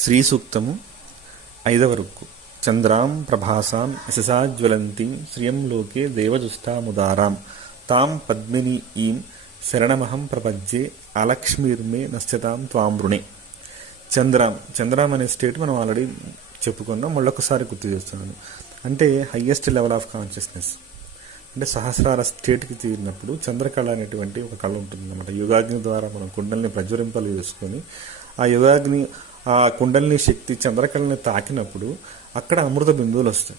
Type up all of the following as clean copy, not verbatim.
శ్రీ సూక్తము 5వ రుక్కు. చంద్రాం ప్రభాసాం యశసాజ్వలంతీం శ్రియం లోకే దేవజుష్టాముదారాం తాం పద్మిని ఈం శరణమహం ప్రపంచే అలక్ష్మీర్మే నశ్యతాం త్వామృణే. చంద్రాం అనే స్టేట్ మనం ఆల్రెడీ చెప్పుకున్నాం, మళ్ళొకసారి గుర్తు చేస్తున్నాను. అంటే హయ్యెస్ట్ లెవెల్ ఆఫ్ కాన్షియస్నెస్, అంటే సహస్రార స్టేట్కి తీరినప్పుడు చంద్రకళ అనేటువంటి ఒక కళ ఉంటుంది అన్నమాట. యుగాగ్ని ద్వారా మనం కుండల్ని ప్రజ్వలింపలు చేసుకొని ఆ యుగాగ్ని ఆ కుండలిని శక్తి చంద్రకళని తాకినప్పుడు అక్కడ అమృత బిందువులు వస్తాయి.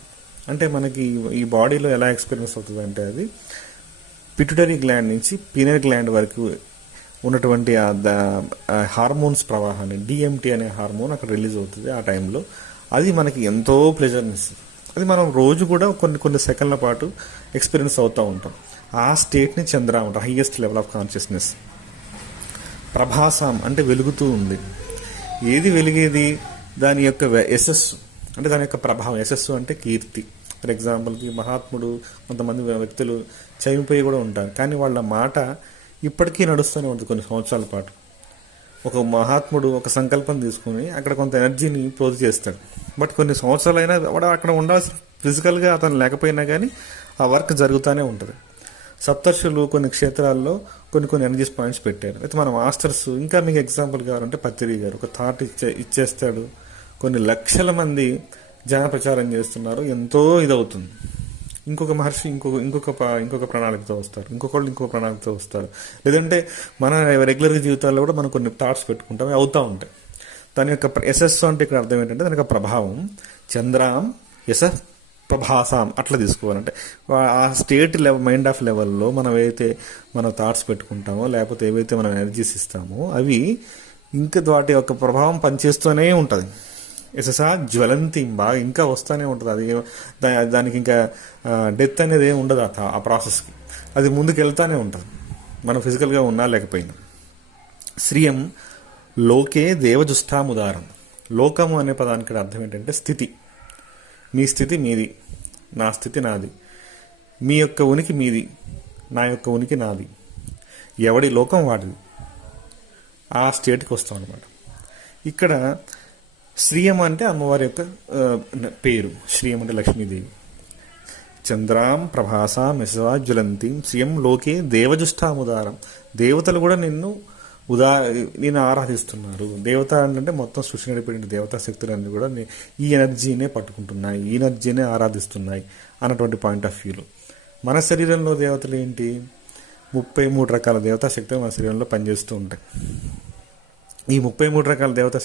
అంటే మనకి ఈ బాడీలో ఎలా ఎక్స్పీరియన్స్ అవుతుంది అంటే, అది పిట్యూటరీ గ్లాండ్ నుంచి పీనల్ గ్లాండ్ వరకు ఉన్నటువంటి హార్మోన్స్ ప్రవాహాన్ని, డిఎంటీ అనే హార్మోన్ అక్కడ రిలీజ్ అవుతుంది. ఆ టైంలో అది మనకి ఎంతో ప్లెజర్ని ఇస్తుంది. అది మనం రోజు కూడా కొన్ని సెకండ్ల పాటు ఎక్స్పీరియన్స్ అవుతూ ఉంటాం. ఆ స్టేట్ని చంద్ర అంటారు, హైయెస్ట్ లెవెల్ ఆఫ్ కాన్షియస్నెస్. ప్రభాసం అంటే వెలుగుతూ ఉంది. ఏది వెలిగేది? దాని యొక్క యశస్సు, అంటే దాని యొక్క ప్రభావం. యశస్సు అంటే కీర్తి. ఫర్ ఎగ్జాంపుల్కి మహాత్ముడు, కొంతమంది వ్యక్తులు చనిపోయి కూడా ఉంటారు, కానీ వాళ్ళ మాట ఇప్పటికీ నడుస్తూనే ఉంటుంది కొన్ని సంవత్సరాల పాటు. ఒక మహాత్ముడు ఒక సంకల్పం తీసుకుని అక్కడ కొంత ఎనర్జీని పోజు చేస్తాడు, బట్ కొన్ని సంవత్సరాలైనా కూడా అక్కడ ఉండాల్సిన ఫిజికల్గా అతను లేకపోయినా కానీ ఆ వర్క్ జరుగుతూనే ఉంటుంది. సప్తర్షులు కొన్ని క్షేత్రాల్లో కొన్ని ఎనర్జీస్ పాయింట్స్ పెట్టారు. అయితే మన మాస్టర్స్, ఇంకా మీకు ఎగ్జాంపుల్ కావాలంటే పత్రి గారు ఒక థాట్ ఇచ్చేస్తాడు, కొన్ని లక్షల మంది జన ప్రచారం చేస్తున్నారు, ఎంతో ఇదవుతుంది. ఇంకొక మహర్షి ఇంకొక ప్రణాళికతో వస్తారు, ఇంకొక ప్రణాళికతో వస్తారు. లేదంటే మన రెగ్యులర్ జీవితాల్లో కూడా మనం కొన్ని థాట్స్ పెట్టుకుంటాం, అవుతూ ఉంటాయి. దాని యొక్క యశస్సు అంటే ఇక్కడ అర్థం ఏంటంటే దాని యొక్క ప్రభావం. చంద్రాం యశ ప్రభాసాం అట్లా తీసుకోవాలంటే ఆ స్టేట్ మైండ్ ఆఫ్ లెవెల్లో మనం ఏవైతే మన థాట్స్ పెట్టుకుంటామో, లేకపోతే ఏవైతే మనం ఎనర్జీస్ ఇస్తామో, అవి ఇంకా వాటి యొక్క ప్రభావం పనిచేస్తూనే ఉంటుంది. యశసా జ్వలంతి, బాగా ఇంకా వస్తూనే ఉంటుంది. అది దానికి ఇంకా డెత్ అనేది ఏమి ఉండదు ఆ ప్రాసెస్కి. అది ముందుకు వెళ్తూనే ఉంటుంది, మనం ఫిజికల్గా ఉన్నా లేకపోయినా. శ్రియం లోకే దేవజుష్టాముదారం. లోకము అనే పదానికి అర్థం ఏంటంటే స్థితి. మీ స్థితి మీది, నా స్థితి నాది. మీ యొక్క ఉనికి మీది, నా యొక్క ఉనికి నాది. ఎవడి లోకం వాడిది. ఆ స్టేట్కి వస్తాం అనమాట. ఇక్కడ శ్రీయం అంటే అమ్మవారి యొక్క పేరు. శ్రీయం అంటే లక్ష్మీదేవి. చంద్రాం ప్రభాసాం యశసాజ్వలంతీం శ్రియం లోకే దేవజుష్టాముదారం. దేవతలు కూడా నేను ఆరాధిస్తున్నారు. దేవత అంటే మొత్తం సృష్టి నడిపేటువంటి దేవతా శక్తులన్నీ కూడా ఈ ఎనర్జీనే పట్టుకుంటున్నాయి, ఈ ఎనర్జీనే ఆరాధిస్తున్నాయి అన్నటువంటి పాయింట్ ఆఫ్ వ్యూలో. మన శరీరంలో దేవతలు ఏంటి? 33 రకాల దేవతా శక్తులు మన శరీరంలో పనిచేస్తూ ఉంటాయి. ఈ 33 రకాల దేవతా